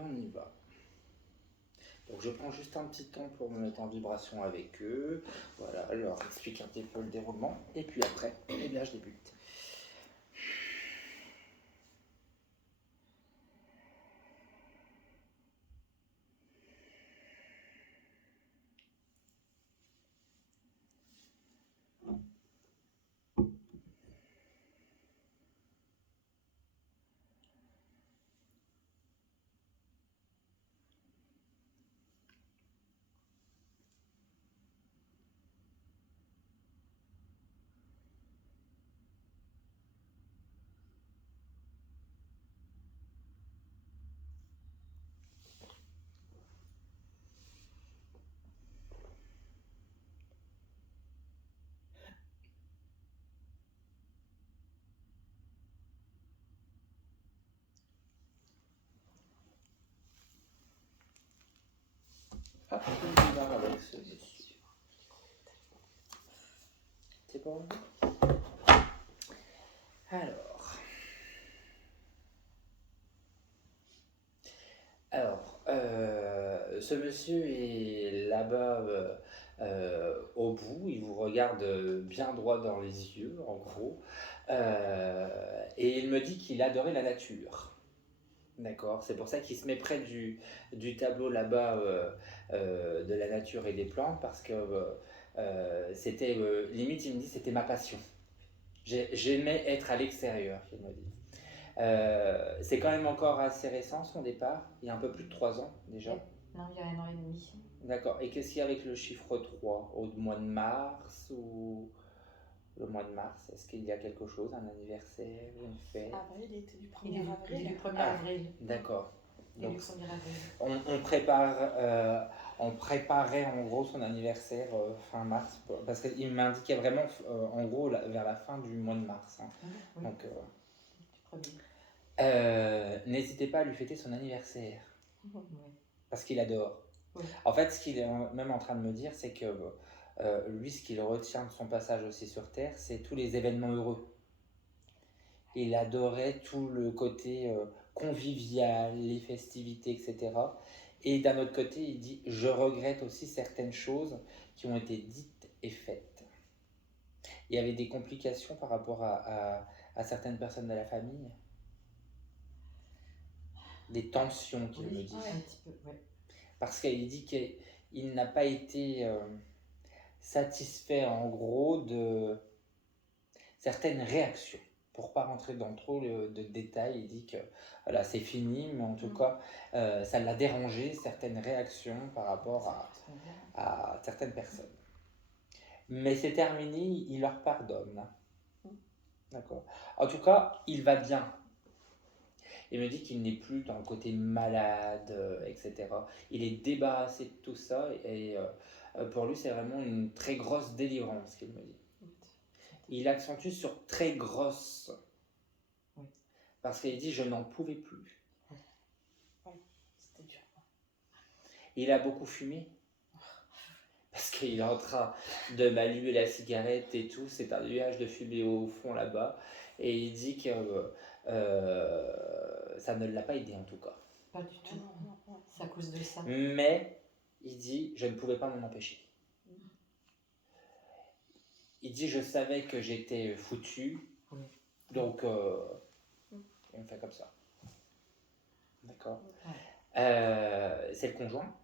on y va. Donc je prends juste un petit temps pour me mettre en vibration avec eux. Voilà, leur expliquer un petit peu le déroulement. Et puis après, eh bien, je débute. Ah, on y va avec ce monsieur. C'est bon? Ce monsieur est là-bas au bout, il vous regarde bien droit dans les yeux, en gros, et il me dit qu'il adorait la nature. D'accord, c'est pour ça qu'il se met près du tableau là-bas de la nature et des plantes, parce que c'était, limite, il me dit, c'était ma passion. J'aimais être à l'extérieur, il me dit. C'est quand même encore assez récent son départ, il y a un peu plus de 3 ans déjà. Non, il y a 1 an et demi. D'accord, et qu'est-ce qu'il y a avec le chiffre 3 au mois de mars ou le mois de mars? Est-ce qu'il y a quelque chose, un anniversaire, une fête? Avril, il était du 1er Il est avril. du 1er avril. D'accord. Il est Donc, du 1er avril. on préparait en gros son anniversaire fin mars, parce qu'il m'indiquait vraiment en gros vers la fin du mois de mars. Hein. Oui. Donc, Du 1er. n'hésitez pas à lui fêter son anniversaire, Oui. parce qu'il adore. Oui. En fait, ce qu'il est même en train de me dire, c'est que lui, ce qu'il retient de son passage aussi sur Terre, c'est tous les événements heureux. Il adorait tout le côté convivial, les festivités, etc. Et d'un autre côté, il dit « Je regrette aussi certaines choses qui ont été dites et faites ». Il y avait des complications par rapport à certaines personnes de la famille. Des tensions, qu'il me dit. Un petit peu, oui. Parce qu'il dit qu'il n'a pas été satisfait, en gros, de certaines réactions. Pour pas rentrer dans trop de détails, il dit que voilà, c'est fini, mais en tout cas, ça l'a dérangé, certaines réactions par rapport à certaines personnes. Mais c'est terminé, il leur pardonne. D'accord. En tout cas, il va bien. Il me dit qu'il n'est plus dans le côté malade, etc. Il est débarrassé de tout ça et pour lui, c'est vraiment une très grosse délivrance qu'il me dit. Il accentue sur très grosse. Oui. Parce qu'il dit « je n'en pouvais plus ». Oui, c'était dur. Il a beaucoup fumé. Parce qu'il est en train de m'allumer la cigarette et tout. C'est un nuage de fumée au fond là-bas. Et il dit que ça ne l'a pas aidé en tout cas. Pas du tout. Non. C'est à cause de ça. Mais il dit « je ne pouvais pas m'en empêcher ». Il dit « je savais que j'étais foutu, oui. Donc on fait comme ça ». D'accord. Ouais. C'est le conjoint?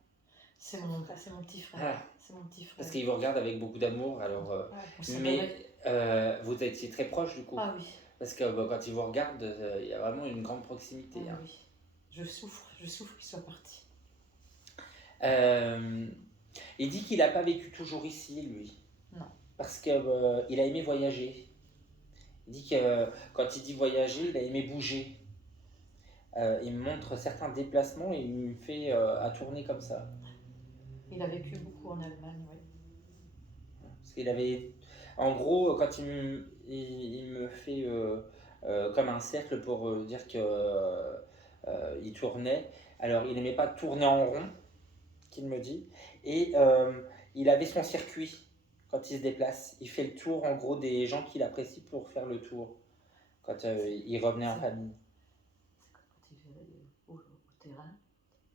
C'est mon petit frère. Ah. C'est mon petit frère. Parce qu'il vous regarde avec beaucoup d'amour, alors. Mais vous étiez très proches du coup. Ah oui. Parce que quand il vous regarde, il y a vraiment une grande proximité. Ah, hein. Oui. Je souffre qu'il soit parti. Il dit qu'il n'a pas vécu toujours ici, lui. Non. Parce qu'il a aimé voyager. Il dit que quand il dit voyager, il a aimé bouger. Il me montre certains déplacements et il me fait à tourner comme ça. Il a vécu beaucoup en Allemagne, oui. Parce qu'il avait... En gros, quand il me fait comme un cercle pour dire qu'il tournait, alors il n'aimait pas tourner en rond, qu'il me dit, et il avait son circuit quand il se déplace. Il fait le tour, en gros, des gens qu'il apprécie pour faire le tour, quand il revenait en famille. C'est quand il va au terrain,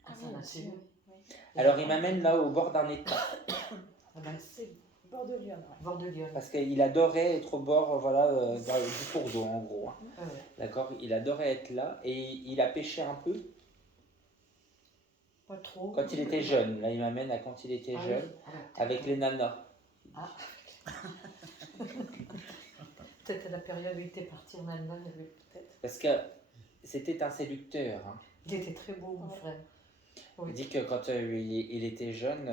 à Ah sa oui, aussi, nature. oui. Alors il m'amène là au bord d'un étang, Ah ben, C'est bord de Lyon, ouais. bord de Lyon. parce qu'il adorait être au bord voilà, du cours d'eau en gros. Hein. Ah ouais. D'accord? Il adorait être là et il a pêché un peu Pas trop. quand il était jeune. Là il m'amène à quand il était Ah oui. jeune, Ah ben, peut-être avec pas. les nanas. Ah. Peut-être à la période où il était parti en Allemagne, oui, peut-être. Parce que c'était un séducteur. Hein. Il était très beau, mon Ouais. frère. Il Oui. dit que quand il était jeune,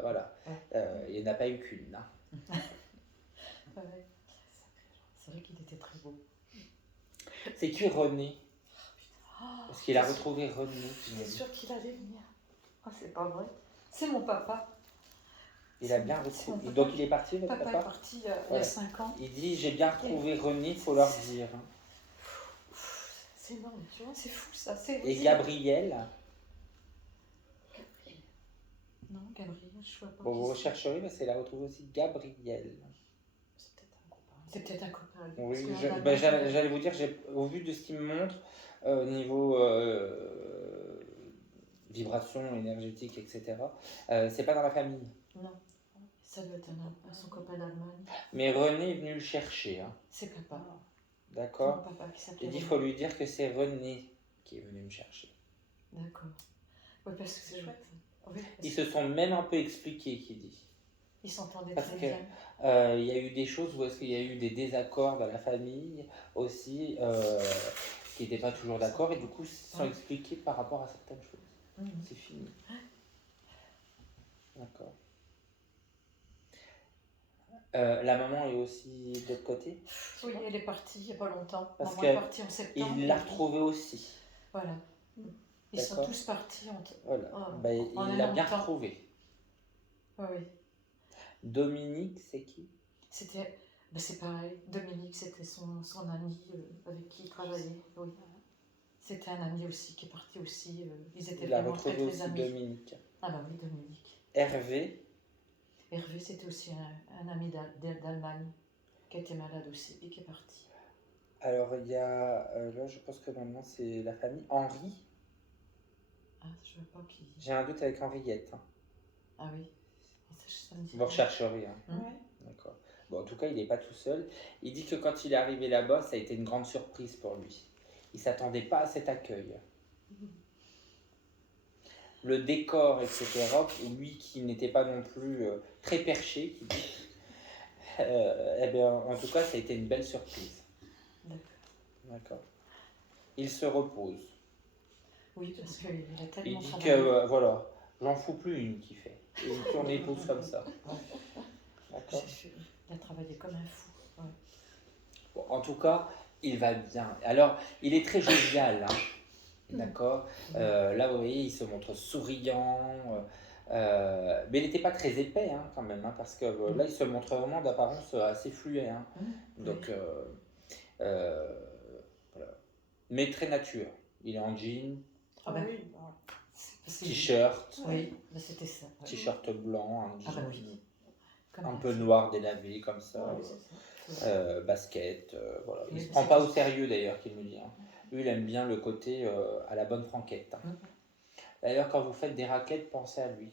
voilà, Ouais. il n'y en a pas eu qu'une. Hein. Ah ouais. C'est vrai qu'il était très beau. C'est qui René? Ah, Parce qu'il a j'étais retrouvé René. J'étais sûre qu'il allait venir. Ah, c'est pas vrai. C'est mon papa. Il a C'est bien mon- c'est retrouvé. mon Donc papa. il est parti, votre Papa est papa? parti il y a Ouais. 5 ans. Il dit j'ai bien retrouvé René, il faut leur dire. Hein. C'est énorme, tu vois, c'est fou ça. C'est Et c'est- Gabriel, Non, Gabriel, je vois pas. bon, qui vous c'est. rechercherez parce qu'elle a retrouvé aussi Gabriel. C'est peut-être un copain. C'est peut-être un copain. Oui, Parce que je- en ben, Allemagne, j'allais vous dire, au vu de ce qu'il me montre, niveau vibration énergétique, etc., c'est pas dans la famille. Non, ça doit être son copain d'Allemagne. Mais René est venu le chercher, hein, C'est papa. Ah. C'est mon d'accord? papa qui Il s'appelait dit il René. faut lui dire que c'est René qui est venu me chercher. D'accord. Oui, parce que C'est chouette. Oui, parce Ils se sont même un peu expliqués, qui dit. ils s'entendaient Parce très que bien. il y a eu des choses où est-ce qu'il y a eu des désaccords dans la famille aussi, qui n'étaient pas toujours d'accord et du coup ils se sont expliqués par rapport à certaines choses. Mhm. C'est fini. D'accord. La maman est aussi de l'autre côté. Oui, elle est partie il n'y a pas longtemps. Parce Maman que est partie en septembre. Il l'a retrouvée aussi. Voilà. Ils sont D'accord. tous partis Voilà. en Ben, en il un l'a an bien de temps. retrouvée. Oui, oui. Dominique, c'est qui? C'était, c'est pareil. Dominique, c'était son ami avec qui il travaillait. Oui. C'était un ami aussi qui est parti aussi. Ils étaient Il a vraiment très retrouvé très aussi amis. Dominique. Ah bah oui, Dominique. Hervé, Hervé, c'était aussi un ami d'Allemagne qui était malade aussi et qui est parti. alors il y a, là je pense que maintenant c'est la famille. Henri, Ah, je ne vois pas qui. j'ai un doute avec Henriette. Hein. Ah oui. Ça me dit Vous rien. rechercherez. Hein. Hum. Ouais. D'accord. Bon, en tout cas, il n'est pas tout seul. Il dit que quand il est arrivé là-bas, ça a été une grande surprise pour lui. Il ne s'attendait pas à cet accueil. Le décor, etc., lui qui n'était pas non plus très perché, qui dit, eh bien, en tout cas, ça a été une belle surprise. D'accord. D'accord. Il se repose. Oui, parce qu'il a Il tellement dit que, travaillé. voilà, j'en fous plus une qui fait. Et une tourne épouse comme ça. Ouais. D'accord. Il a travaillé comme un fou. Ouais. Bon, en tout cas, il va bien. Alors, il est très jovial, hein. D'accord. Là, vous voyez, il se montre souriant. Mais il n'était pas très épais, hein, quand même, hein, parce que là, il se montre vraiment d'apparence assez fluet. Hein. Donc, voilà. Mais très nature. Il est en jean, Ah ben, oui. Bah, parce que- t-shirt, Oui, ben, c'était ça. Ouais. t-shirt blanc, un Ah jean ben oui. Comme un un peu fou. noir délavé comme ça. ouais, c'est ça. Basket, voilà. Il Oui, se mais prend c'est pas tout. au sérieux d'ailleurs, qu'il me dit. Hein. Lui, il aime bien le côté à la bonne franquette. Hein. D'ailleurs, quand vous faites des raquettes, pensez à lui.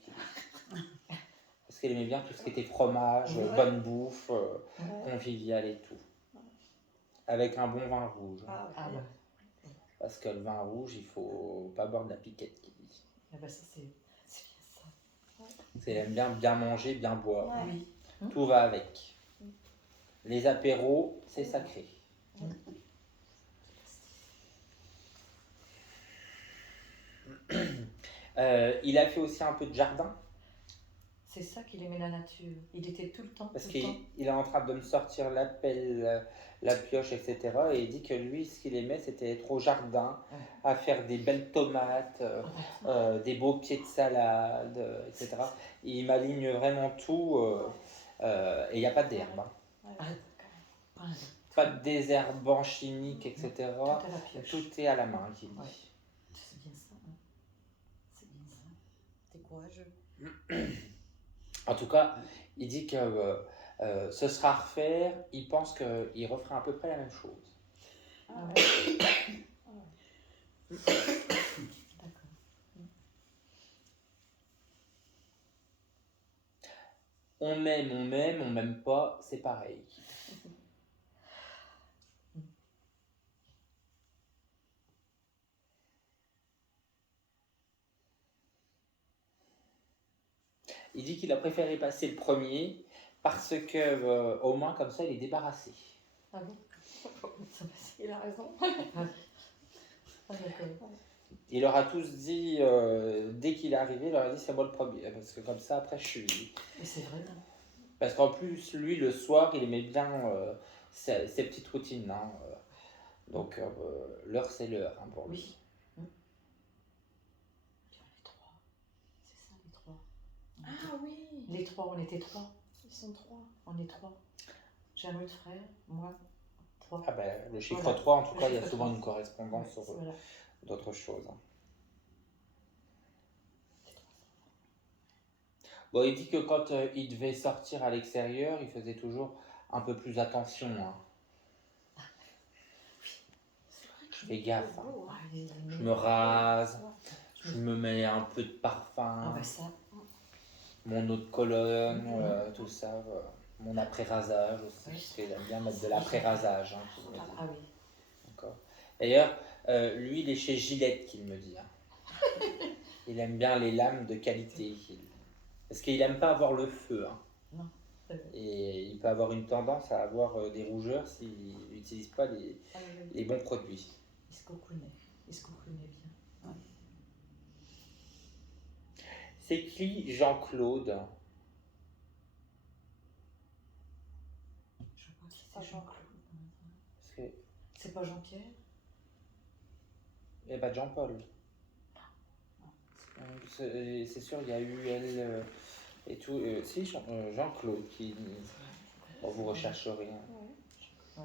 Parce qu'il aimait bien tout ce qui était fromage, Ouais. bonne bouffe, Ouais. convivial et tout. Avec un bon vin rouge. Hein. Ah, Ah ouais. ben, Parce que le vin rouge, il faut pas boire de la piquette, qu'il dit. ah ben, ça c'est bien ça. Parce qu'il aime bien manger, bien boire. Ouais. Oui. Tout va avec. Les apéros, c'est sacré. Il a fait aussi un peu de jardin. C'est ça qu'il aimait la nature. Il était tout le temps. Parce tout le temps. qu'il est en train de me sortir la pelle, la pioche, etc. Et il dit que lui, ce qu'il aimait, c'était être au jardin, à faire des belles tomates, des beaux pieds de salade, etc. Et il m'aligne vraiment tout. Et il n'y a pas d'herbe. Hein. Ouais. Ah, pas un- Pas de désherbant chimique, etc. Tout à la pioche. Tout est à la main, qu'il dit. Ouais. C'est bien ça. Hein. C'est bien ça. T'es courageux. En tout cas, il dit que ce sera à refaire. Il pense qu'il refera à peu près la même chose. Ah ouais. D'accord. on m'aime pas, c'est pareil. Il dit qu'il a préféré passer le premier parce que au moins comme ça il est débarrassé. Ah bon? Il a raison. Ah, d'accord. Il leur a tous dit, dès qu'il est arrivé, il leur a dit c'est moi le premier, parce que comme ça après je suis... Et c'est vrai. Parce qu'en plus lui le soir il aimait bien ses petites routines. Hein, donc l'heure c'est l'heure hein, pour lui. Oui. Puis on est trois. C'est ça, les trois. Ah oui. Les trois, on était trois. Ils sont 3. On est trois. J'ai un autre frère, moi, trois. Ah ben, le chiffre Voilà. 3 en tout Le cas il y a chiffre souvent 3. une correspondance sur Voilà. d'autres choses. Hein. Bon, il dit que quand il devait sortir à l'extérieur, il faisait toujours un peu plus attention. Hein. Je fais gaffe. Hein. Ah, il- Je me rase, je me mets un peu de parfum, Ah bah ça. mon eau de cologne, tout ça. Mon après-rasage aussi, parce qu'il aime bien mettre de l'après-rasage. Hein, qu'il me dit. Ah oui. D'accord. D'ailleurs, lui, il est chez Gillette, qu'il me dit. Hein. Il aime bien les lames de qualité. Parce qu'il n'aime pas avoir le feu. Hein. Non. Et il peut avoir une tendance à avoir des rougeurs s'il n'utilise pas les bons produits. Il se cocoonait. Il se cocoonait bien. C'est qui Jean-Claude? Je crois que c'est Pas Jean-Claude. Parce que... C'est pas Jean-Pierre? Eh ben Jean-Paul. C'est sûr, il y a eu elle et tout. Si, Jean-Claude qui. Bon, vous rechercherez. Hein. Ouais.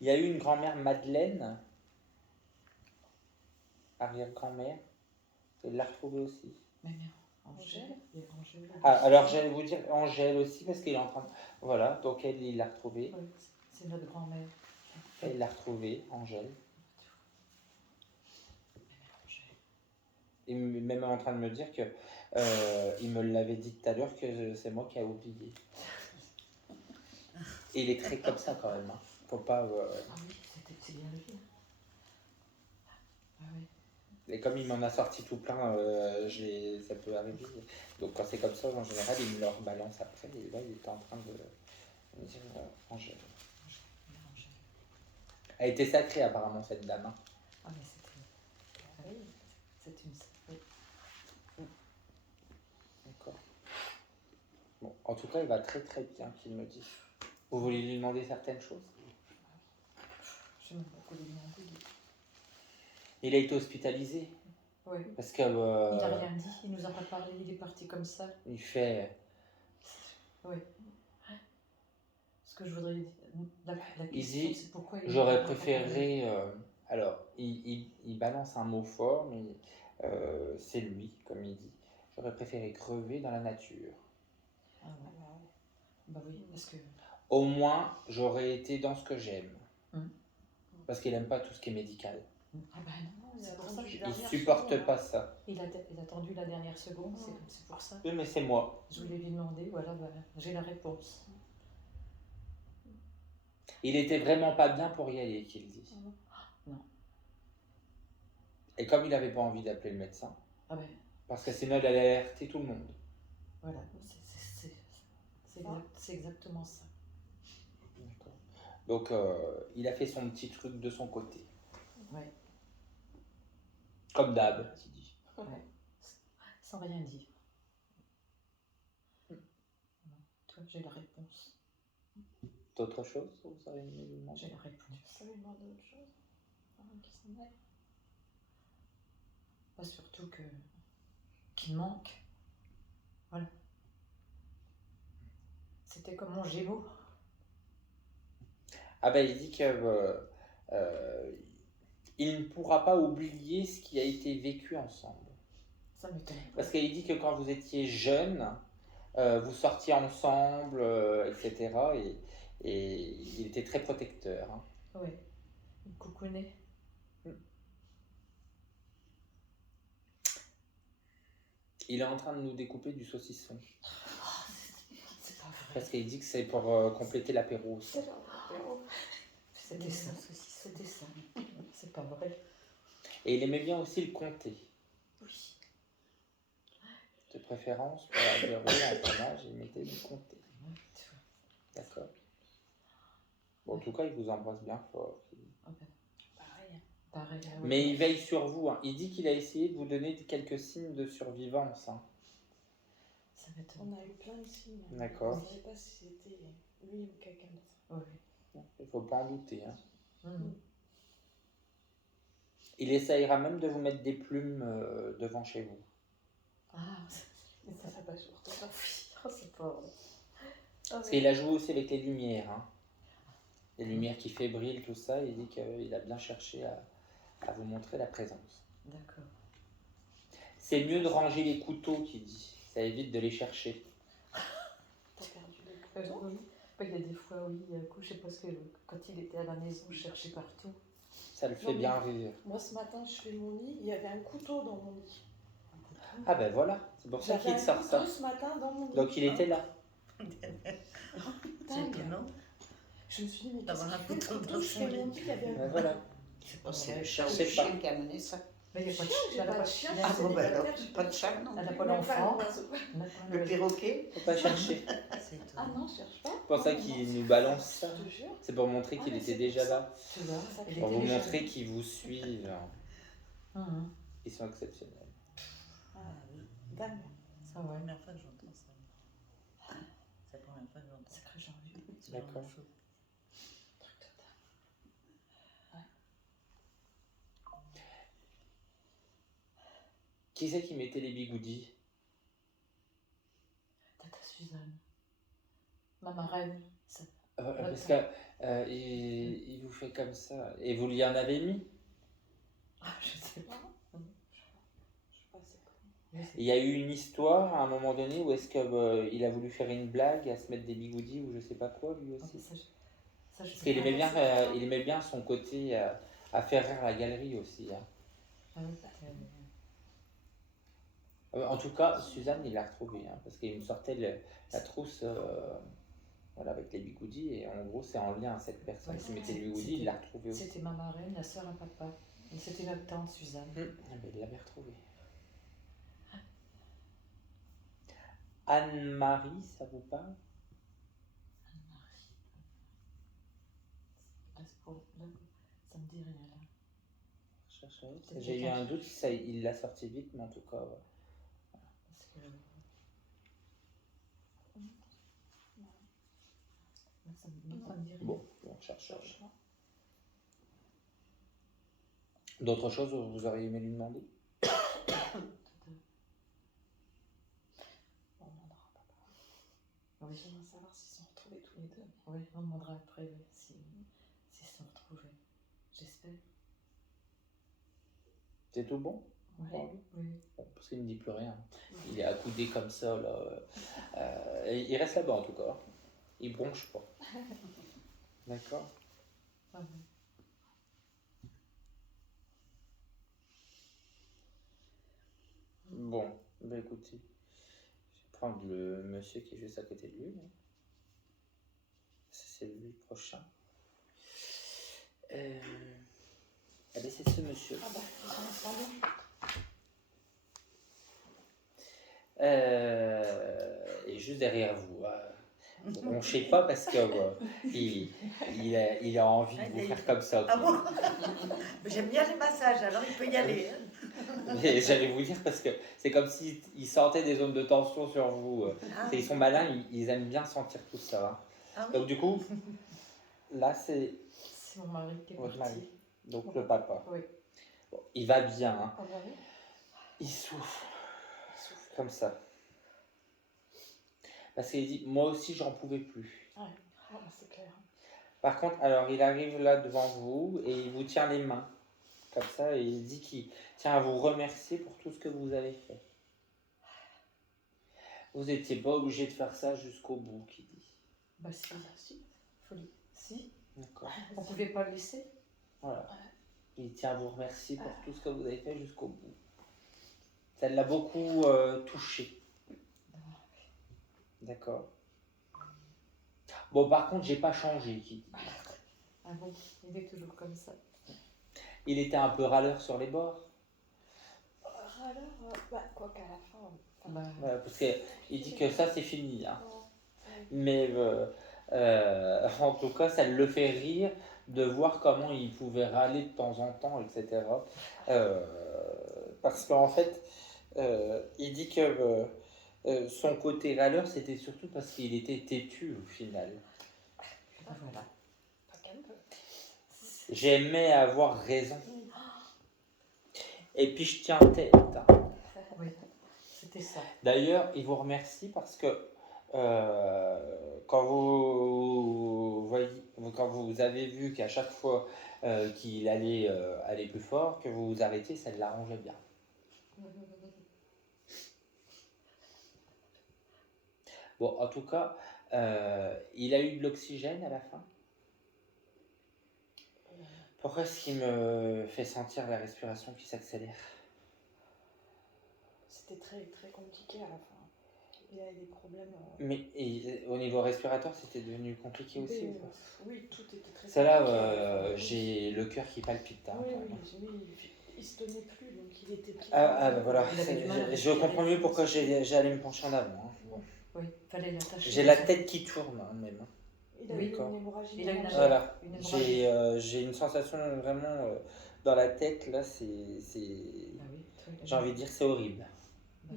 Il y a eu une grand-mère Madeleine, arrière-grand-mère. Elle l'a retrouvée aussi. Mais merde. Angèle. Il y a Angèle. Ah, alors j'allais vous dire Angèle aussi, parce qu'il est en train de... Voilà, donc elle, il l'a retrouvée. Oui, c'est notre grand-mère. Elle l'a retrouvée, Angèle. Il est même en train de me dire que il me l'avait dit tout à l'heure que c'est moi qui ai oublié. Et il est très comme ça quand même. Hein. Faut pas. Ah oui, c'est bien lui. Ah oui. Et comme il m'en a sorti tout plein, ça peut arriver. Donc quand c'est comme ça, en général, il me le rebalance après. Et là, il était en train de me dire Angèle. Elle était sacrée apparemment cette dame. Hein. Ah mais c'était. Ah oui, c'est une sacrée. D'accord. Bon, en tout cas, il va très très bien qu'il me dise. Vous voulez lui demander certaines choses? Je me beaucoup lui demander. Il a été hospitalisé. Oui. Parce que. Il n'a rien dit, il nous a pas parlé, il est parti comme ça. Il fait. Oui. Ce que je voudrais dire, la question, dit, c'est pourquoi j'aurais préféré. Alors, il balance un mot fort, mais c'est lui, comme il dit. J'aurais préféré crever dans la nature. Ah ouais. Bah oui, parce que. Au moins, j'aurais été dans ce que j'aime. Hum. Parce qu'il n'aime pas tout ce qui est médical. Ah bah non, c'est pour ça. Il supporte pas ça. Il a attendu la dernière seconde, c'est pour ça. Oui, mais c'est moi. Je voulais lui demander, voilà, bah, j'ai la réponse. Il était vraiment pas bien pour y aller, qu'il dit. Non. Et comme il n'avait pas envie d'appeler le médecin, Ah ben, parce que sinon il allait alerter tout le monde. voilà, c'est exactement ça. D'accord. Donc il a fait son petit truc de son côté. Ouais. Comme d'hab, tu dis. Ouais. Sans rien dire. Toi, j'ai la réponse. D'autres choses vous auriez aimé lui demander? J'ai la réponse. Ça lui demande autre chose avant qu'il s'en aille. Pas surtout que qu'il manque. Voilà. C'était comme mon Gémeaux. Ah ben il dit que il ne pourra pas oublier ce qui a été vécu ensemble. Ça m'étonne. Parce qu'il dit que quand vous étiez jeune, vous sortiez ensemble, etc. Et il était très protecteur. Hein. Oui. Il coucounait. Il est en train de nous découper du saucisson. Oh, c'est Parce qu'il dit que c'est pour compléter l'apéro aussi. C'est leur apéro. C'était ça, c'était ça. C'est pas vrai. Et il aimait bien aussi le comté. Oui. De préférence, pour l'apéro, en fromage, il mettait du comté. Ouais, tu vois. D'accord. Bon, en tout cas, il vous embrasse bien fort. Ah ben, Pareil. pareil. Ah oui. Mais il veille sur vous. Hein. Il dit qu'il a essayé de vous donner quelques signes de survivance. Hein. Ça m'étonne. On a eu plein de signes. D'accord. On ne savait pas si c'était lui ou quelqu'un d'autre. Oui. Il ne faut pas en douter. Hein. Mhm. Il essayera même de vous mettre des plumes devant chez vous. Ah, Mais ça passe surtout ça. oui. Oh, c'est pas vrai. Parce qu'il a joué aussi avec les lumières. Hein. Les lumières qui fébrilent, tout ça. Il dit qu'il a bien cherché à vous montrer la présence. D'accord. C'est mieux de ranger les couteaux, qu'il dit. Ça évite de les chercher. T'as perdu les couteaux. Oui. Bah, il y a des fois, oui, il y a un coup, je sais pas ce que quand il était à la maison, je cherchais partout. Ça le fait Non, mais- bien rire. Moi, ce matin, je fais mon lit, il y avait un couteau dans mon lit. Ah ben voilà, c'est pour ça J'avais qu'il un sort ça. couteau ce matin dans mon lit. Donc il était là. C'est Dingue. étonnant. Je me suis dit, mais qu'est-ce D'avoir un qu'il fait le couteau dans couteau? Je son fais mon lit. lit, il y avait un Ben voilà. C'est pas Ouais, le cherchez chien pas. qui a mené ça. Mais il n'y a pas de Chien, chien. j'ai pas de chien, elle a Ah c'est bon, bah alors, célibataire, pas de chat non Elle n'a plus. pas Même d'enfant. l'oiseau. Le perroquet. Faut pas chercher. C'est étonnant. Ah non, je cherche pas. C'est pour ça qu'il nous balance ça. Je te jure. C'est pour montrer qu'il Ah, mais était c'est déjà pour ça. là. Tu vois, Ça il fait Pour était vous déjà montrer là. qu'ils vous suivent. Mhm. Ils sont exceptionnels. Ah, Ah oui, dingue. Ça, c'est la ouais. première fois que j'entends ça. C'est la première fois que j'entends Sacré janvier. ce genre D'accord. de choses. Truc total. Qui c'est qui mettait les bigoudis? Tata Suzanne. Ma marraine. Ça... Parce que il vous fait comme ça. Et vous lui en avez mis? Ah, je sais pas. Je sais pas, c'est quoi. Mais c'est- Il y a eu une histoire à un moment donné où est-ce que il a voulu faire une blague à se mettre des bigoudis ou je sais pas quoi lui Ah, aussi. mais ça, je Parce sais qu'il pas. aimait bien, c'est pas. il aimait bien son côté à faire rire la galerie aussi. Hein. Ah oui, En tout cas, Suzanne, il l'a retrouvée, hein, parce qu'il me sortait la trousse voilà, avec les bigoudis, et en gros, c'est en lien à cette personne Ouais, qui mettait les c'était- bigoudis, il l'a retrouvée aussi. C'était ma marraine, la sœur à papa. Et c'était notre tante Suzanne. Ah, mais il l'avait retrouvée. Anne-Marie, ça vous parle? Anne-Marie. Ah, c'est pour- là, ça me dit rien là. Peut-être J'ai eu quelqu'un un qui- doute, il l'a sorti vite, mais en tout cas, ouais. Parce que. Là, ça me dit rien. Bon, on cherche. Cherche pas. D'autres choses que vous auriez aimé lui demander? On demandera à papa. Oui, J'aimerais savoir s'ils sont retrouvés tous les deux. oui, on demandera après oui, si sont retrouvés. J'espère. C'est tout bon? Oui, Bon. oui. Bon, parce qu'il ne dit plus rien. Il est accoudé comme ça, là. Il reste là-bas, en tout cas. Il bronche pas. D'accord? Ah, oui. Bon, bah écoutez, je vais prendre le monsieur qui est juste à côté de lui. Là. C'est lui le prochain. Eh bien, c'est ce monsieur. Ah bah, ils sont ensemble. Et juste derrière vous. On ne sait pas parce que il a envie de vous faire comme ça. Ah bon? J'aime bien les massages, alors il peut y aller. Hein. Mais j'allais vous dire parce que c'est comme s'il sentait des zones de tension sur vous. Ah, Ils sont malins, ils aiment bien sentir tout ça. Hein. ah oui. Donc du coup, là c'est C'est mon mari qui est votre parti. mari, donc le papa. Oui. Bon, il va bien, hein. Ah bah oui. Il souffre Ils souffrent. comme ça. Parce qu'il dit, moi aussi j'en pouvais plus. Ouais. Ah bah c'est clair. Par contre, alors il arrive là devant vous et il vous tient les mains. Comme ça, et il dit qu'il tient à vous remercier pour tout ce que vous avez fait. Vous n'étiez pas obligé de faire ça jusqu'au bout, qu'il dit. Bah si, si. Folie. Si. D'accord. On pouvait pas le laisser. Voilà. Ouais. Il tient à vous remercier pour tout ce que vous avez fait jusqu'au bout. Ça l'a beaucoup touché. D'accord. Bon, par contre, j'ai pas changé, qui dit. Ah bon, il est toujours comme ça. Il était un peu râleur sur les bords. Râleur, bah, quoi qu'à la fin. Bah, Ouais, parce qu'il dit que ça, c'est fini. Hein. Non. Mais en tout cas, ça le fait rire de voir comment il pouvait râler de temps en temps, etc. Euh, parce qu'en fait, il dit que son côté râleur, c'était surtout parce qu'il était têtu au final. bah voilà. Pas qu'un peu. J'aimais avoir raison. Et puis je tiens tête. Hein. Oui, c'était ça. D'ailleurs, il vous remercie parce que quand quand vous avez vu qu'à chaque fois qu'il allait aller plus fort, que vous vous arrêtiez, ça l'arrangeait bien. Bon, en tout cas, il a eu de l'oxygène à la fin. Pourquoi est-ce qu'il me fait sentir la respiration qui s'accélère? C'était très, très compliqué à la fin. Il y avait des problèmes. Mais au niveau respiratoire, c'était devenu compliqué aussi ou pas? Oui, tout était très C'est là, compliqué. j'ai le cœur qui palpite. Hein, Oui, quand même. oui, il se tenait plus, donc il était pris. Ah, bah voilà, Il avait du mal à je respirer. comprends mieux pourquoi j'allais me pencher en avant. Hein. Bon. Oui, fallait l'attacher. J'ai la tête qui tourne hein, même. Hein. Il a Oui, eu d'accord. une hémorragie. Il a une Voilà, Une hémorragie. j'ai une sensation vraiment dans la tête, là, Ah oui, très bien. j'ai envie de dire c'est horrible. Bah,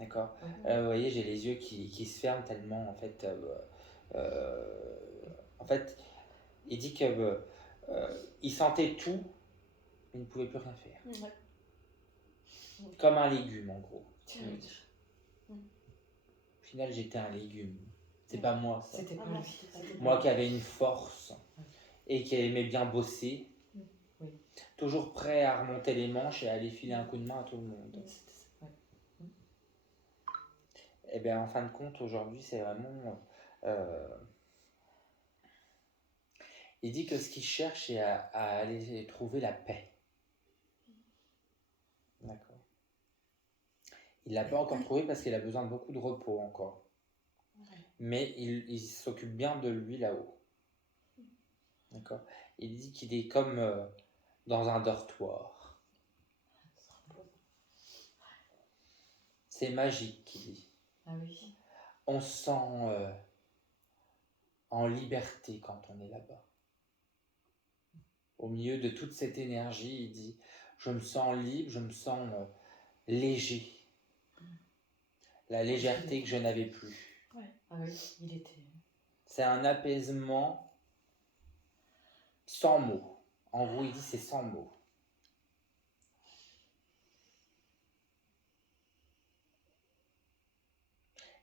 D'accord. ouais. Vous voyez, j'ai les yeux qui se ferment tellement, en fait, il dit que il sentait tout, mais il ne pouvait plus rien faire. Ouais. Comme un légume, en gros. tu veux Ouais. dire. Au final, j'étais un légume. C'est pas moi, ça. C'était pas Ah non, lui. c'était C'était pas Moi lui. qui avais une force et qui aimait bien bosser, Oui. toujours prêt à remonter les manches et à aller filer un coup de main à tout le monde. C'était ça, ouais. Et bien, en fin de compte, aujourd'hui, c'est vraiment. Il dit que ce qu'il cherche, c'est à aller trouver la paix. D'accord. Il ne l'a pas encore trouvé parce qu'il a besoin de beaucoup de repos encore. Mais il s'occupe bien de lui là-haut. D'accord. Il dit qu'il est comme dans un dortoir. C'est magique, il dit. Ah oui. On se sent en liberté quand on est là-bas. Au milieu de toute cette énergie, il dit, je me sens libre, je me sens léger. La légèreté que je n'avais plus. Ouais. Ah oui, il était. C'est un apaisement sans mots. En gros, il dit c'est sans mots.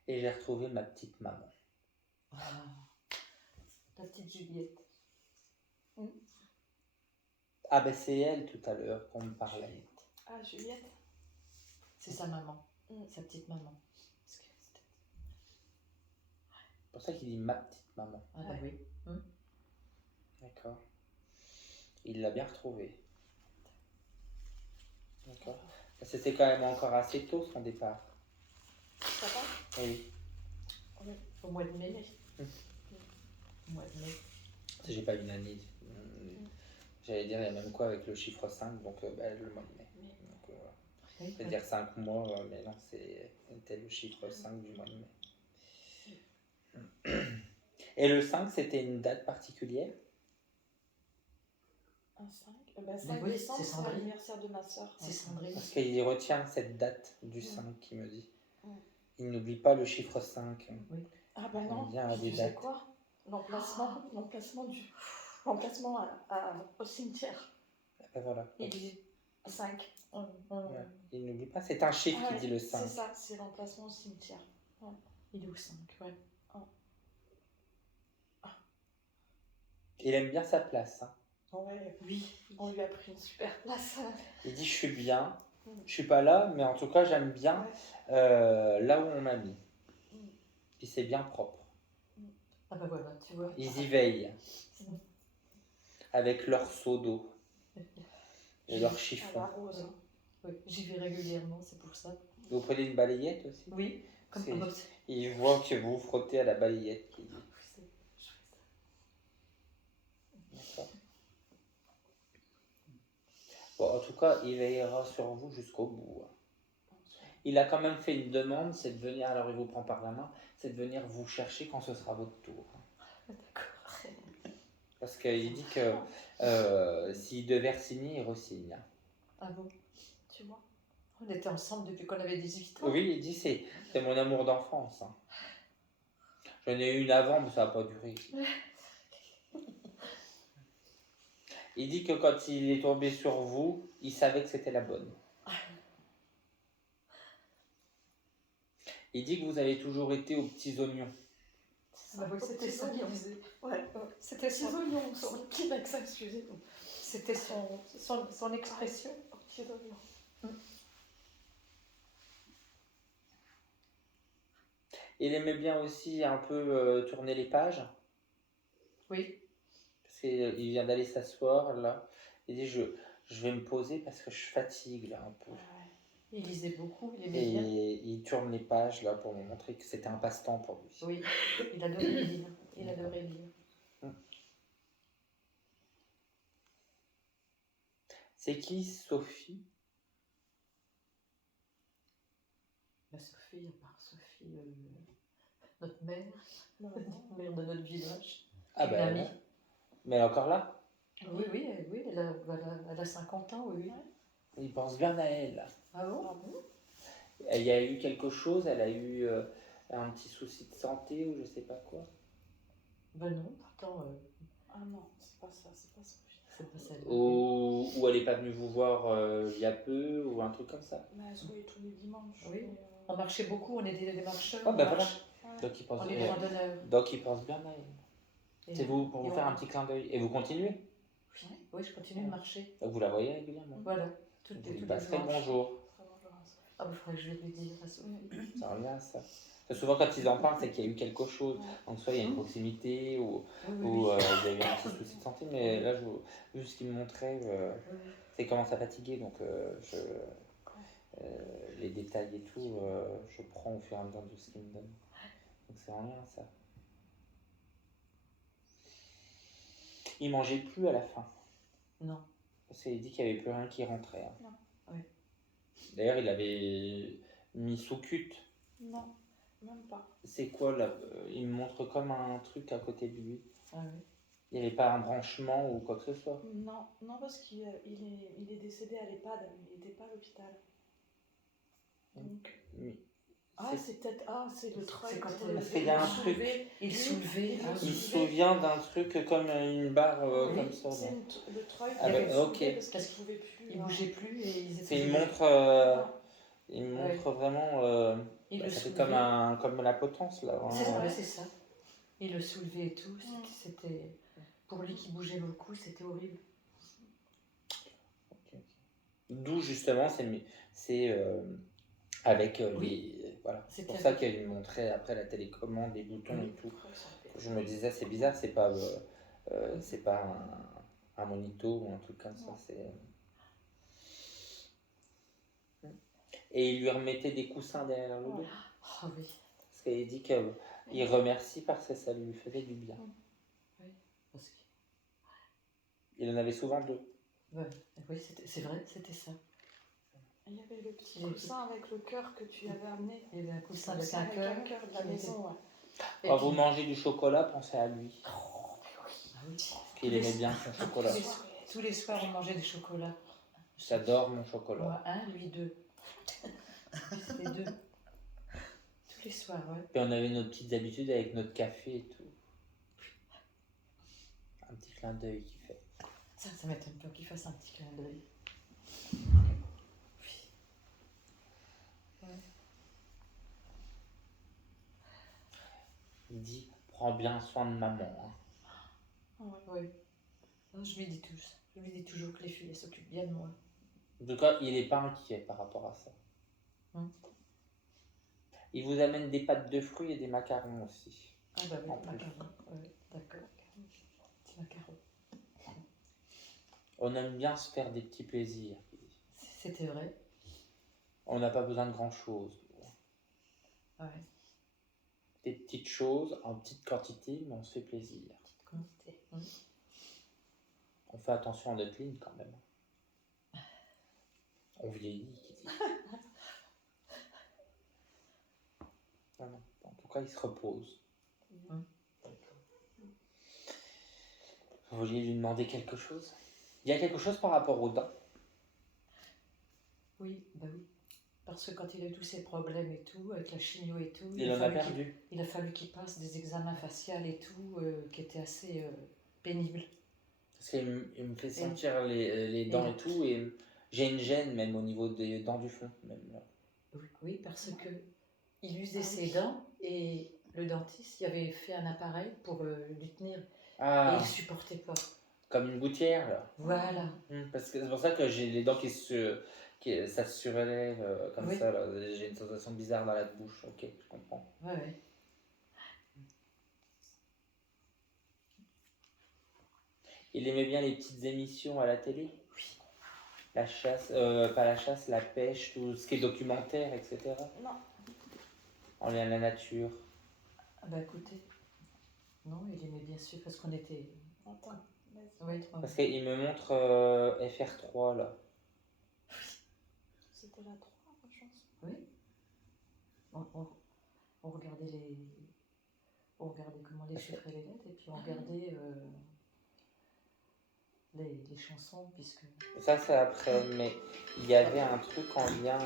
Et j'ai retrouvé ma petite maman. Ah, la petite Juliette. Ah ben c'est elle tout à l'heure qu'on me parlait. Ah, Juliette. C'est sa maman. Sa petite maman. Parce que c'était- C'est pour ça qu'il dit ma petite maman. Ah bah oui. D'accord. Il l'a bien retrouvée. D'accord. C'était quand même encore assez tôt son départ. Ça va? Oui. Au mois de mai. Au mois de mai. J'ai pas une année. J'allais dire il y a même quoi avec le chiffre 5, donc le mois de mai. Donc, Oui, c'est-à-dire 5 mois, mais non, c'était le chiffre 5 du mois de mai. Et le 5, c'était une date particulière? Un 5 5 oui, décembre, c'est c'est Sandrine. l'anniversaire de ma soeur. C'est Sandrine. Parce qu'il retient cette date du 5 qui me dit. Il n'oublie pas le chiffre 5. Ah bah non, Bien à des tu sais dates. quoi? L'emplacement au cimetière. Ben voilà. Il dit 5. Ouais. Il n'oublie pas, c'est un chiffre qui dit le 5. C'est ça, c'est l'emplacement au cimetière. Il est au 5, ouais. Il aime bien sa place. Hein. Ouais, Oui. on lui a pris une super place. Il dit je suis bien, je suis pas là, mais en tout cas j'aime bien là où on m'a mis. Puis c'est bien propre. Ah bah voilà, tu vois. Ils y veillent. Avec leur seau d'eau et leur À la chiffon. rose. Oui, j'y vais régulièrement, c'est pour ça. Vous prenez une balayette aussi? Oui, comme C'est- un box. Il voit que vous frottez à la balayette. Qu'il dit. Bon, en tout cas, il veillera sur vous jusqu'au bout, hein. Il a quand même fait une demande, c'est de venir, alors il vous prend par la main, c'est de venir vous chercher quand ce sera votre tour, hein. D'accord. Parce qu'il dit que s'il devait signer, il re-signe, hein. Ah bon? Tu vois. On était ensemble depuis qu'on avait 18 ans. Oui, il dit c'est mon amour d'enfance, hein. J'en ai eu une avant, mais ça n'a pas duré. Il dit que quand il est tombé sur vous, il savait que c'était la bonne. Il dit que vous avez toujours été aux petits oignons. Bah oui, c'était ça qu'il disait. Ouais. C'était Petits son, oignons, son petit accent, excusez-moi. c'était son expression. Petits oignons. Il aimait bien aussi un peu tourner les pages. Oui. Parce qu'il vient d'aller s'asseoir là. Il dit je vais me poser parce que je fatigue là un peu. Ouais. Il lisait beaucoup, il Et aimait bien. il tourne les pages là pour me montrer que c'était un passe-temps pour lui. Oui, il adorait lire. Il adorait lire. C'est qui Sophie? La Sophie, à part Sophie, notre mère, Non, non. mère de notre village. Ah Une ben, amie. mais elle est encore là? Oui, elle a 50 ans, oui. Il pense bien à elle. Ah bon? Ah bon? Il y a eu quelque chose, elle a eu un petit souci de santé ou je sais pas quoi. Ben non, pourtant, Ah non, c'est pas ça, c'est pas Sophie. c'est pas celle-là. Ou elle est pas venue vous voir il y a peu ou un truc comme ça. Mais elle se voyait tous les dimanches. Oui. mais, On marchait beaucoup, on était des marcheurs. Ah on ben voilà. marche. ouais. Donc il pense, On est des randonneurs. donc il pense bien à elle. Et C'est vous pour et vous faire on- un petit clin d'œil. Et vous continuez? Oui, je continue de marcher. Donc vous la voyez régulièrement. Voilà, Vous lui tous les passerez le dimanches. bonjour. Très bonjour à Sophie. Ah, il faudrait que je lui dise à Sophie. Ça revient à ça. Parce que souvent quand ils en parlent, c'est qu'il y a eu quelque chose. Ouais. Donc soit il y a une proximité ou Oui, il y a eu un petit souci de santé. Mais là, vu ce qu'il me montrait, Oui. c'est qu'il commence à fatiguer. Donc les détails et tout, je prends au fur et à mesure de ce qu'il me donne. Donc c'est en lien à ça. Il mangeait plus à la fin. Non. Parce qu'il dit qu'il n'y avait plus rien qui rentrait, hein. Non. Oui. D'ailleurs, il avait mis sous cute. Non, même pas. C'est quoi là? Il me montre comme un truc à côté de lui. Ah oui. Il n'y avait pas un branchement ou quoi que ce soit. Non, non parce qu'il il est décédé à l'EHPAD, il n'était pas à l'hôpital. Donc. Mais Ah, c'est- c'est peut-être. Ah, c'est le treuil. c'est quand pour elle- le- Parce qu'il y a un le truc. soulever. Il soulevait. Ah, il oui. se souvient d'un truc comme une barre Oui, comme ça. C'est non? le treuil Ah qu'il ben, avait ok. soulevé parce Parce qu'il ne pouvait plus. Il bougeait plus et ils étaient. C'est une montre. Non. Il me Ouais. montre vraiment. Il le Ça fait soulevait. comme la potence là. C'est vraiment. ça, c'est ça. Il le soulevait et tout. Mm. C'était pour lui qui bougeait beaucoup, c'était horrible. D'où justement c'est avec Oui. voilà. C'est C'était pour ça avec- qu'il me montrait après la télécommande, les boutons Oui. et tout. Je me disais c'est bizarre, c'est pas un monito ou un truc comme ça. Non. Et il lui remettait des coussins derrière le dos. Ouais. Ah oui. Parce qu'il dit qu'il remercie parce que ça lui faisait du bien. Parce que- Il en avait souvent deux. ouais. Oui, c'est vrai, c'était ça. Il y avait le petit Il était- coussin avec le cœur que tu avais amené. Il y avait un coussin Le avec coussin un avec cœur. un cœur de la qui maison. était- Ouais. Et Quand puis- vous mangez du chocolat, pensez à lui. Ah oui. Parce qu'il aimait bien son chocolat. Tous les soirs, on mangeait du chocolat. J'adore mon chocolat. Moi, un, lui, deux. C'était deux. Tous les soirs, ouais. Et on avait nos petites habitudes avec notre café et tout. Un petit clin d'œil qui fait. Ça m'étonne pas qu'il fasse un petit clin d'œil. Oui. Ouais. Il dit prends bien soin de maman, hein. Ouais. Oui. Non, je lui dis tous. Je lui dis toujours que les filles, elles s'occupent bien de moi. En tout cas, il n'est pas inquiet par rapport à ça. Il vous amène des pâtes de fruits et des macarons aussi. Ah bah oui, En plus. macarons. Oui, d'accord. Petit macaron. On aime bien se faire des petits plaisirs. C'était vrai. On n'a pas besoin de grand chose. Ouais. Des petites choses en petite quantité, mais on se fait plaisir. Petite quantité. On fait attention à notre ligne quand même. On vieillit. Non, non. En tout cas, il se repose. Vous vouliez lui demander quelque chose? Il y a quelque chose par rapport aux dents? Oui, bah oui. Parce que quand il a eu tous ces problèmes et tout, avec la chimio et tout, Il en a perdu. il a fallu qu'il passe des examens faciaux et tout, qui étaient assez pénibles. Parce qu'il me fait sentir les dents et tout, et j'ai une gêne même au niveau des dents du fond. Même, là. Oui, parce que il usait ses dents et le dentiste il avait fait un appareil pour lui tenir et Ah, il supportait pas. comme une gouttière, là. Voilà. Parce que c'est pour ça que j'ai les dents ça se surélève comme Oui. ça. Là. J'ai une sensation bizarre dans la bouche. Ok, je comprends. Ouais. Il aimait bien les petites émissions à la télé? Oui. La chasse, pas la chasse, la pêche, tout ce qui est documentaire, etc. Non. En lien à la nature. Ah bah écoutez, non, il aimait bien sûr parce qu'on était... Attends, vas-y. Oui, Parce qu'il me montre FR3 là. C'était la 3, je pense. Oui. On regardait on regardait comment les chiffres et les lettres et puis on regardait les chansons puisque... Ça c'est après, mais il y avait un truc en lien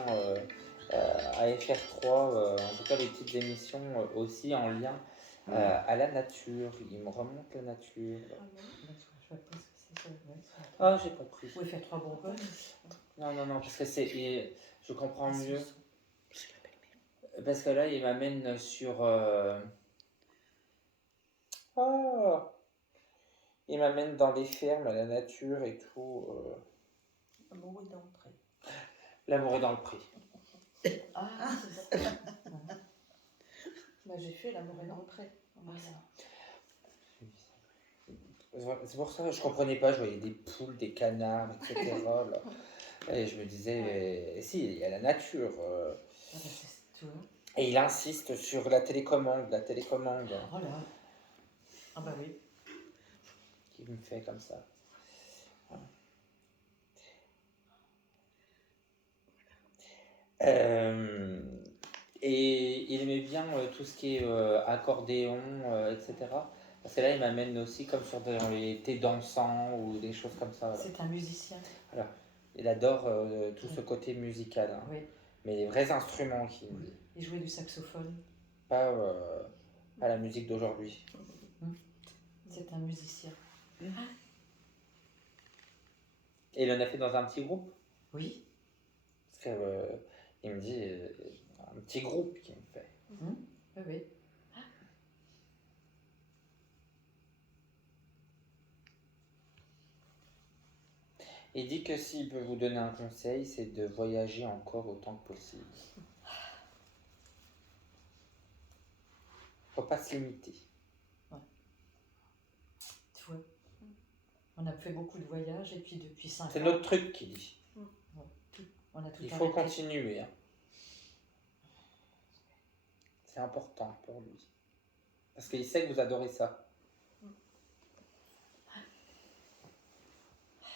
à FR3, en tout cas les petites émissions aussi en lien à la nature. Il me remonte la nature. Ah bon? Je vois pas ce que c'est ça. Ouais, Ah, j'ai compris. Vous pouvez faire 3 Bourgognes. Non, parce que je comprends mieux. Parce que là, il m'amène sur... il m'amène dans les fermes, à la nature et tout. L'amour est dans le pré. L'amour est dans le prix. Ah, c'est ça. Bah, j'ai fait l'amour est dans le pré. C'est pour ça que je comprenais pas, je voyais des poules, des canards, etc. là. Et je me disais, si, il y a la nature. Ah bah, c'est tout. Hein. Et il insiste sur la télécommande. Oh là. Ah bah oui. Qui me fait comme ça. Et il aimait bien tout ce qui est accordéon, etc. Parce que là, il m'amène aussi comme sur les thés dansants ou des choses comme ça. Voilà. C'est un musicien. Voilà. Il adore tout ce côté musical. Hein. Oui. Mais les vrais instruments qu'il me dit. Il jouait du saxophone. Pas la musique d'aujourd'hui. C'est un musicien. Et il en a fait dans un petit groupe? Oui. Parce que il me dit un petit groupe qui me fait. Oui, oui. Il dit que s'il peut vous donner un conseil, c'est de voyager encore autant que possible. Faut pas se limiter. Ouais. Tu vois, on a fait beaucoup de voyages et puis depuis 5 ans... C'est notre truc qu'il dit. On a tout Il faut arrêté. continuer. Hein. C'est important pour lui. Parce qu'il sait que vous adorez ça.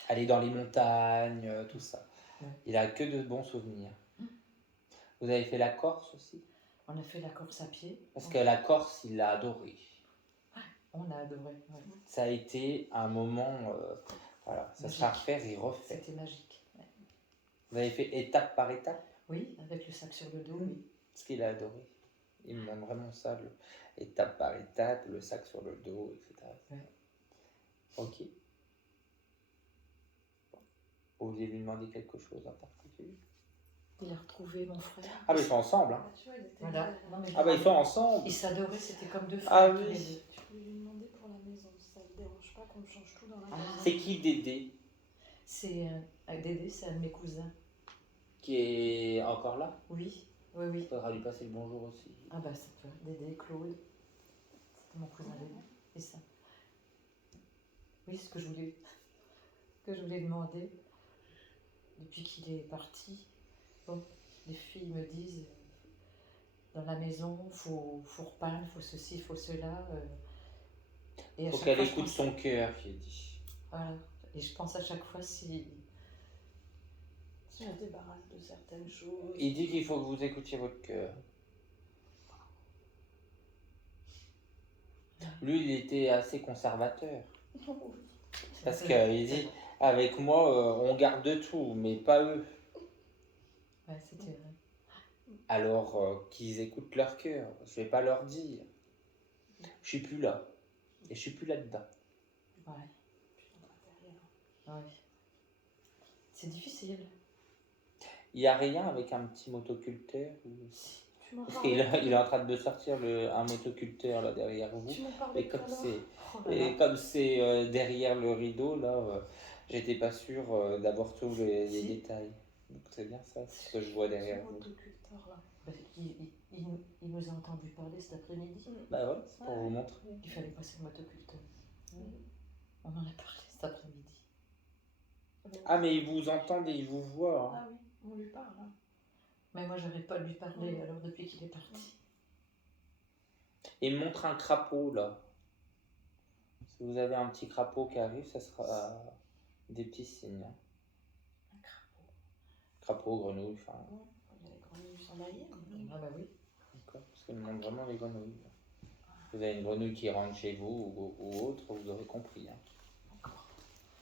Aller dans les montagnes, tout ça. Ouais. Il a que de bons souvenirs. Vous avez fait la Corse aussi? On a fait la Corse à pied. Parce que la Corse, il l'a adoré. On a adoré. Ouais. Ça a été un moment, voilà, ça Magique. sera à refaire et refait. C'était magique. Ouais. Vous avez fait étape par étape? Oui, avec le sac sur le dos, oui. Ce qu'il a adoré. Il me montre vraiment ça, étape par étape, le sac sur le dos, etc. Ouais. Ok. Vous vouliez lui demander quelque chose en particulier? Il a retrouvé mon frère. Ah, mais ils sont ensemble, hein. Ah, tu vois, il était Voilà. là. Non, mais Ah, bah ils sont ensemble. ils s'adoraient, c'était comme deux frères. Ah tous oui. les deux. Je voulais lui demander pour la maison, si ça ne dérange pas qu'on change tout dans la Ah. maison. C'est qui Dédé? C'est Dédé, c'est un de mes cousins. Qui est encore là? Oui, oui, oui. Il faudra lui passer le bonjour aussi. Ah bah ça peut. Dédé, Claude. C'était mon cousin Dédé. Et ça. Oui, ce que je voulais demander, depuis qu'il est parti, bon, les filles me disent, dans la maison, faut repeindre, faut ceci, faut cela. Et à Faut chaque qu'elle fois, je écoute pense- son cœur, qui dit. Voilà. Et je pense à chaque fois Si on se débarrasse de certaines choses. Il dit qu'il faut que vous écoutiez votre cœur. Lui, il était assez conservateur. Parce qu'il dit, avec moi, on garde tout, mais pas eux. Ouais, c'était vrai. Alors qu'ils écoutent leur cœur. Je vais pas leur dire. Je suis plus là. Et je suis plus là-dedans. Ouais. Ouais. C'est difficile. Il n'y a rien avec un petit motoculteur Si. Tu m'en Parce parlais. qu'il est en train de sortir un motoculteur là derrière vous. Tu m'en parlais Et tout comme à l'heure. c'est Oh là là. et comme c'est derrière le rideau là, j'étais pas sûr d'avoir tous les Si. détails. Donc c'est bien ça, c'est ce que je vois derrière Ce vous. motoculteur là. Bah, il nous a entendu parler cet après-midi. Bah ouais, c'est pour Ouais. vous montrer. Il fallait passer le motoculteur. Mm. On en a parlé cet après-midi. Ah mais il vous entend et il vous voit. Hein. Ah oui, on lui parle. Hein. Mais moi, j'arrête pas de lui parler Mm. alors depuis qu'il est parti. Il me montre un crapaud là. Si vous avez un petit crapaud qui arrive, ça sera des petits signes. Hein. Un crapaud. Crapaud, grenouille, enfin. Il y a les grenouilles sans lailler. Ah bah oui. D'accord. Parce qu'il me montre vraiment les grenouilles. Vous avez une grenouille qui rentre chez vous ou autre, vous aurez compris. Hein. D'accord.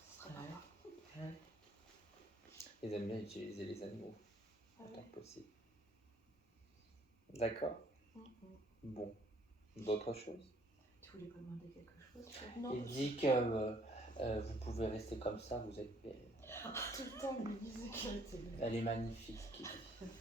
Ce serait Ouais. pas Ouais. Ils aiment bien utiliser les animaux Ah autant ouais. que possible. D'accord. Bon. D'autres choses? Tu voulais pas demander quelque chose? Non, Il dit que vous pouvez rester comme ça, vous êtes belle. tout le temps, il me disait qu'elle était belle. Elle est magnifique. il dit.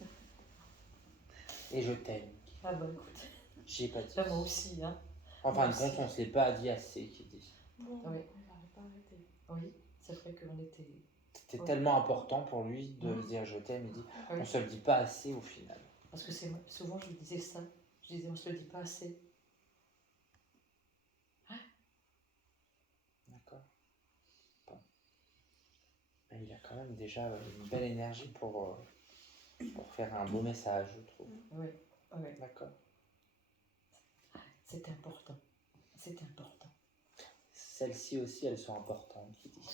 Et je t'aime. Ah bah écoute. J'ai pas dit. Là, moi aussi, hein. En fin de Moi compte, aussi. on ne se l'est pas dit assez, qu'il dit. Bon, Oui. on va pas arrêter. Oui, c'est vrai qu'on était... C'était Ouais. tellement important pour lui de Mhm. se dire je t'aime. Il dit Oui. on se le dit pas assez au final. Parce que c'est souvent, je lui disais ça. Je disais, on se le dit pas assez. D'accord. Bon. Mais il a quand même déjà une belle énergie pour faire un beau message, je trouve. Oui, oui. D'accord. C'est important. C'est important. Celles-ci aussi, elles sont importantes, il dit.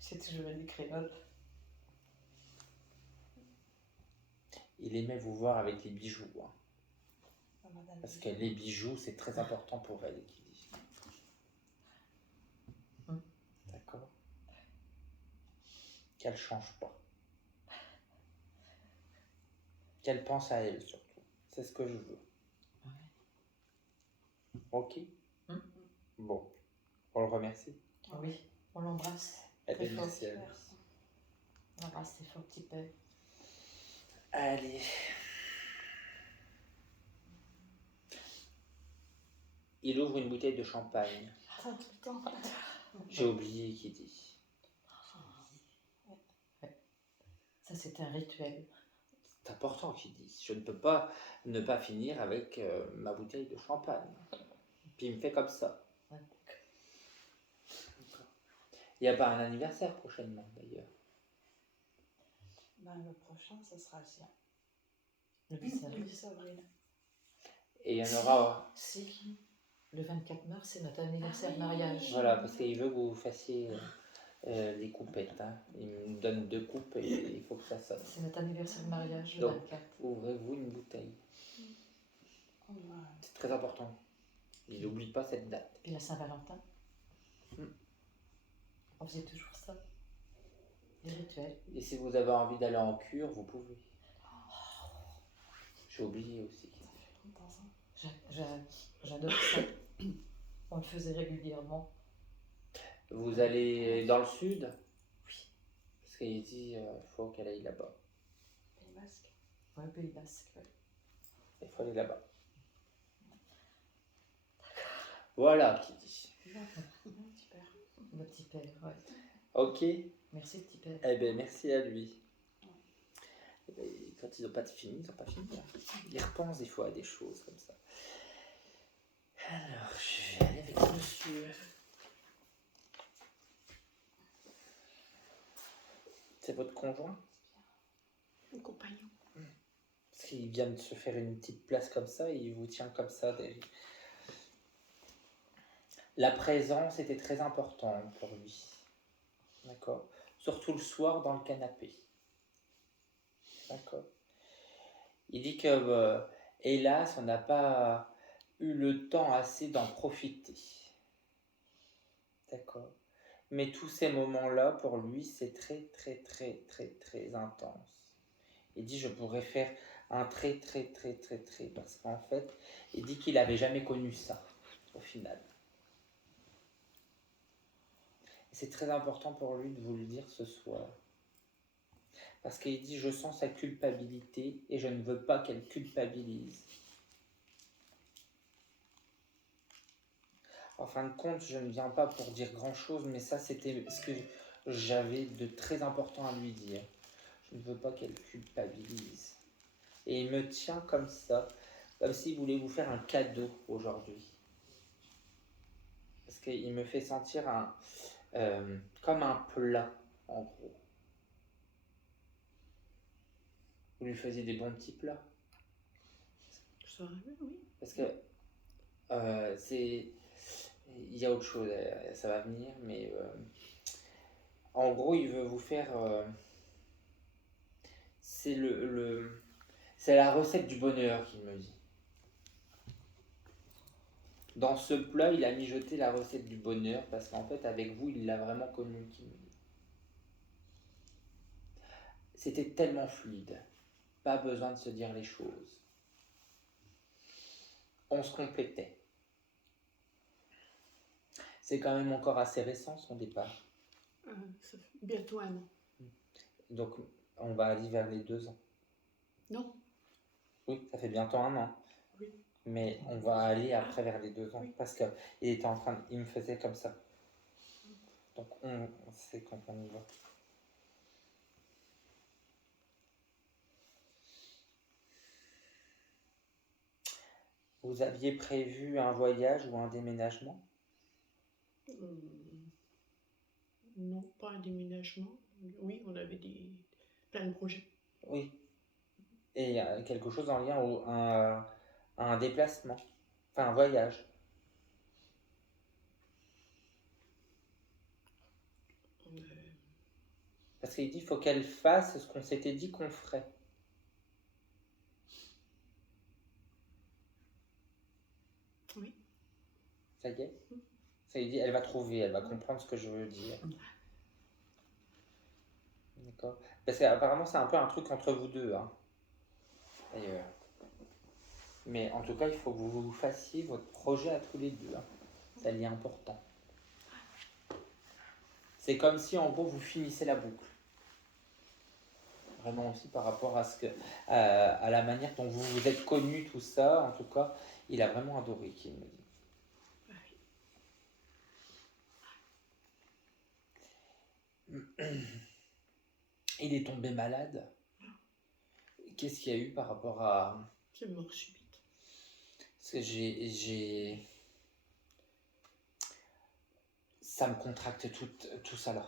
C'est toujours du créole. Il aimait vous voir avec les bijoux. Hein. Ah, madame. Parce que les bijoux, c'est très important pour elle, qu'il dit. Mm. D'accord. Qu'elle change pas. Qu'elle pense à elle, surtout. C'est ce que je veux. Ouais. Ok. Mm. Bon. On le remercie. Oui, on l'embrasse. Eh Très bien, fort. merci à lui. On l'embrasse très fort, petit père. Allez. Il ouvre une bouteille de champagne. Ça, tout le temps. J'ai oublié qui dit. Ça, c'est un rituel. C'est important qu'il dise. Je ne peux pas ne pas finir avec ma bouteille de champagne. Puis il me fait comme ça. Ouais. Il n'y a pas un anniversaire prochainement d'ailleurs. Ben, le prochain, ça sera le sien. Le 10 Le avril. 10 avril. Et il y en aura. Si. Le 24 mars, c'est notre anniversaire de oui. mariage. Voilà, parce qu'il veut que vous fassiez des coupettes. Hein. Il me donne 2 coupes et il faut que ça sonne. C'est notre anniversaire de mariage, le Donc, 24. ouvrez-vous une bouteille. Oh, ben, C'est très important. Il n'oublie pas cette date. Puis la Saint-Valentin. Mm. On faisait toujours ça. Les rituels. Et si vous avez envie d'aller en cure, vous pouvez. J'ai oublié aussi. ça fait longtemps ça. J'adore ça. On le faisait régulièrement. Vous allez dans le sud? Oui. Parce qu'il dit il faut qu'elle aille là-bas. Pays Basque. Ouais, Pays Basque. Ouais. Il faut aller là-bas. Voilà qui dit. Mon petit père. Le petit père, ouais. Ok. Merci, petit père. Eh bien, merci à lui. Et quand ils n'ont pas fini, ils n'ont pas fini. Hein. Ils repensent des fois à des choses comme ça. Alors, je vais aller avec monsieur. C'est votre conjoint? Mon compagnon. Parce qu'il vient de se faire une petite place comme ça et il vous tient comme ça derrière. La présence était très importante pour lui. D'accord? surtout le soir dans le canapé. D'accord. Il dit que, hélas, on n'a pas eu le temps assez d'en profiter. D'accord. Mais tous ces moments-là, pour lui, c'est très, très, très, très, très intense. Il dit, je pourrais faire un très, très, très, très, très, parce qu'en fait, il dit qu'il n'avait jamais connu ça, au final. Et c'est très important pour lui de vous le dire ce soir. Parce qu'il dit, je sens sa culpabilité et je ne veux pas qu'elle culpabilise. En fin de compte, je ne viens pas pour dire grand-chose, mais ça, c'était ce que j'avais de très important à lui dire. Je ne veux pas qu'elle culpabilise. Et il me tient comme ça, comme s'il voulait vous faire un cadeau aujourd'hui. Parce qu'il me fait sentir comme un plat, en gros. Vous lui faisiez des bons petits plats. Ça arrive, oui. Parce que c'est... Il y a autre chose, ça va venir, mais en gros, il veut vous faire... c'est c'est la recette du bonheur qu'il me dit. Dans ce plat, il a mijoté la recette du bonheur parce qu'en fait, avec vous, il l'a vraiment connu, qu'il me dit. C'était tellement fluide. Pas besoin de se dire les choses. On se complétait. C'est quand même encore assez récent son départ. Ça fait bientôt 1 an. Donc, on va aller vers les 2 ans. Non, Oui, ça fait bientôt 1 an. oui. Mais on va aller après vers les 2 ans. Oui. Parce qu'il était en train il me faisait comme ça. Donc, on sait quand on y va. Vous aviez prévu un voyage ou un déménagement? Non, pas un déménagement. Oui, on avait plein de projets. Oui. Et quelque chose en lien à un déplacement. Enfin, un voyage. Euh, Parce qu'il dit qu'il faut qu'elle fasse ce qu'on s'était dit qu'on ferait. Oui. Ça y est? Ça y est, elle va trouver, elle va comprendre ce que je veux dire. D'accord? Parce qu'apparemment, c'est un peu un truc entre vous deux, hein, d'ailleurs. Mais en tout cas, il faut que vous fassiez votre projet à tous les deux. Hein. Ça y est important. C'est comme si, en gros, vous finissez la boucle. Vraiment aussi par rapport à la manière dont vous vous êtes connus, tout ça. En tout cas, il a vraiment adoré, qu'il me dit. Il est tombé malade. Qu'est-ce qu'il y a eu par rapport à... C'est mort subite. Parce que ça me contracte tout ça là.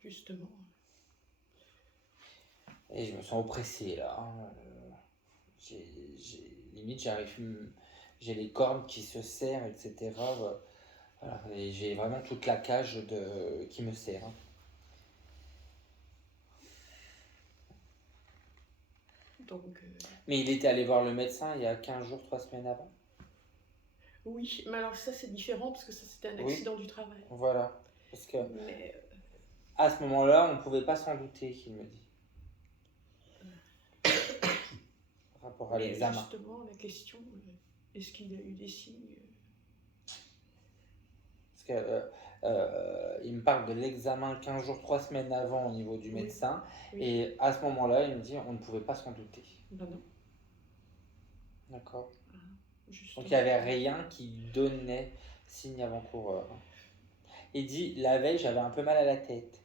Justement. Et je me sens oppressé là. Hein. Limite, j'ai les cornes qui se serrent, etc. Voilà. Et j'ai vraiment toute la cage qui me serre. Hein. Donc, Mais il était allé voir le médecin il y a 15 jours, 3 semaines avant. oui, mais alors ça c'est différent parce que ça c'était un accident du travail. Voilà. Parce que Mais à ce moment-là, on ne pouvait pas s'en douter, qu'il me dit. Par rapport à l'examen. Justement, la question, est-ce qu'il a eu des signes Parce que il me parle de l'examen 15 jours, 3 semaines avant au niveau du médecin. Oui. Et à ce moment-là, il me dit on ne pouvait pas s'en douter. Ben non. D'accord. Justement. Donc il n'y avait rien qui donnait signe avant-coureur. Il dit la veille, j'avais un peu mal à la tête.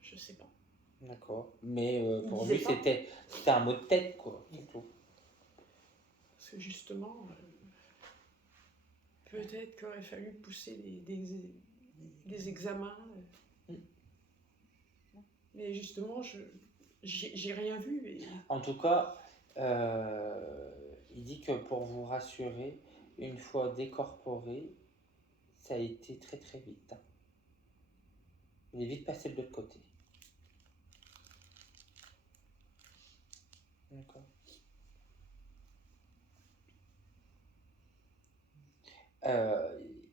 Je sais pas. D'accord. Mais pour disait lui, pas. c'était un mot de tête, quoi. C'est tout. Parce que justement, peut-être qu'il aurait fallu pousser des examens. Mais justement, j'ai rien vu. Et... En tout cas, il dit que pour vous rassurer, une fois décorporé, ça a été très très vite. Il est vite passé de l'autre côté. D'accord.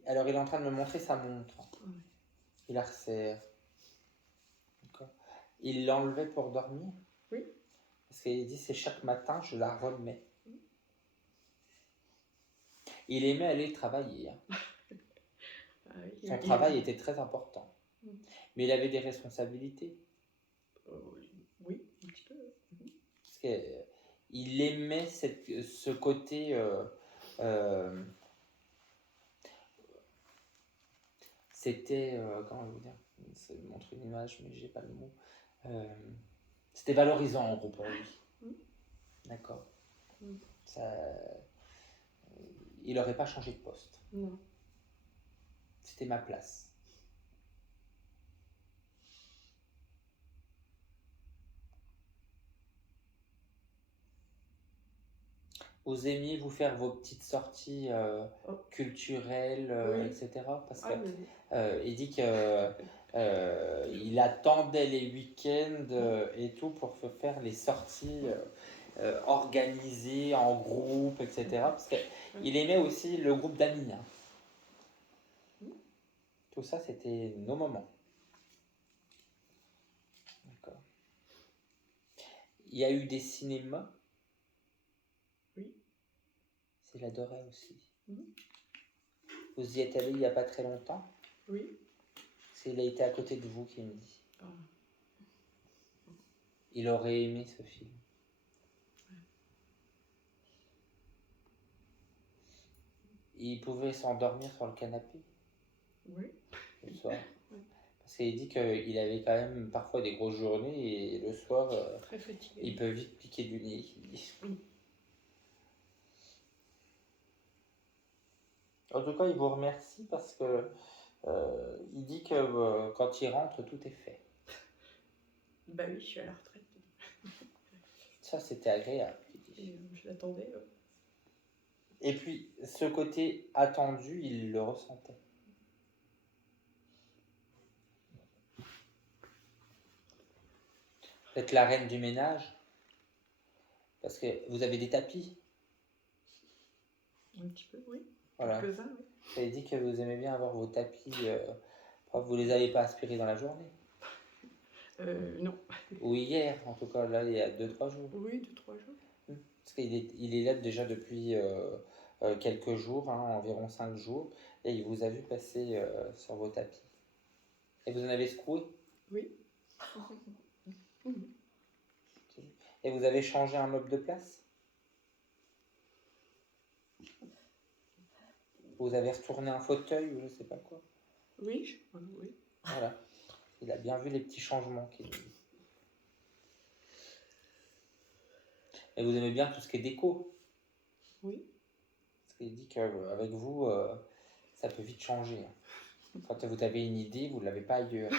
Alors, il est en train de me montrer sa montre. Ouais. Il la resserre. D'accord. Il l'enlevait pour dormir. Oui. Parce qu'il dit, c'est chaque matin, je la remets. Il aimait aller travailler. Hein. Ah oui, Son il- travail était très important. Mm. Mais il avait des responsabilités. Oui, un petit peu. Parce qu'il aimait ce côté... c'était... comment vous dire? Ça me montre une image, mais j'ai pas le mot. C'était valorisant, en gros, pour lui. Mm. D'accord. Mm. Il n'aurait pas changé de poste. Non. C'était ma place. Vous aimiez vous faire vos petites sorties Oh. culturelles, Oui. etc. Parce Ah, que mais- il dit que il attendait les week-ends et tout pour faire les sorties organisées en groupe, etc. Parce qu'il aimait aussi le groupe d'amis. Hein. Tout ça, c'était nos moments. D'accord. Il y a eu des cinémas. Oui. Il adorait aussi. Mhm. Vous y êtes allé il n'y a pas très longtemps. Oui. Il a été à côté de vous, qui me dit. Ah. Il aurait aimé ce film. Il pouvait s'endormir sur le canapé Oui. le soir. Parce qu'il dit qu'il avait quand même parfois des grosses journées et le soir, Très fatigué. il peut vite piquer du nez. il dit. En tout cas, il vous remercie parce que il dit que quand il rentre, tout est fait. Bah oui, je suis à la retraite. Ça, c'était agréable. il dit. Et, je l'attendais. Et puis, ce côté attendu, il le ressentait. Vous êtes la reine du ménage parce que vous avez des tapis. Un petit peu, oui. Voilà. Quelques-uns, oui. Vous avez dit que vous aimez bien avoir vos tapis. Vous les avez pas aspirés dans la journée. Non. Ou hier, en tout cas, là, il y a 2-3 jours. Oui, 2-3 jours. Parce qu'il est là déjà depuis quelques jours, hein, environ 5 jours, et il vous a vu passer sur vos tapis. Et vous en avez secoué. Oui. Et vous avez changé un meuble de place. Vous avez retourné un fauteuil ou je sais pas quoi. Oui, oui. Voilà. Il a bien vu les petits changements qu'il dit. Et vous aimez bien tout ce qui est déco. Oui. Parce qu'il dit qu'avec vous, ça peut vite changer. Quand vous avez une idée, vous ne l'avez pas ailleurs.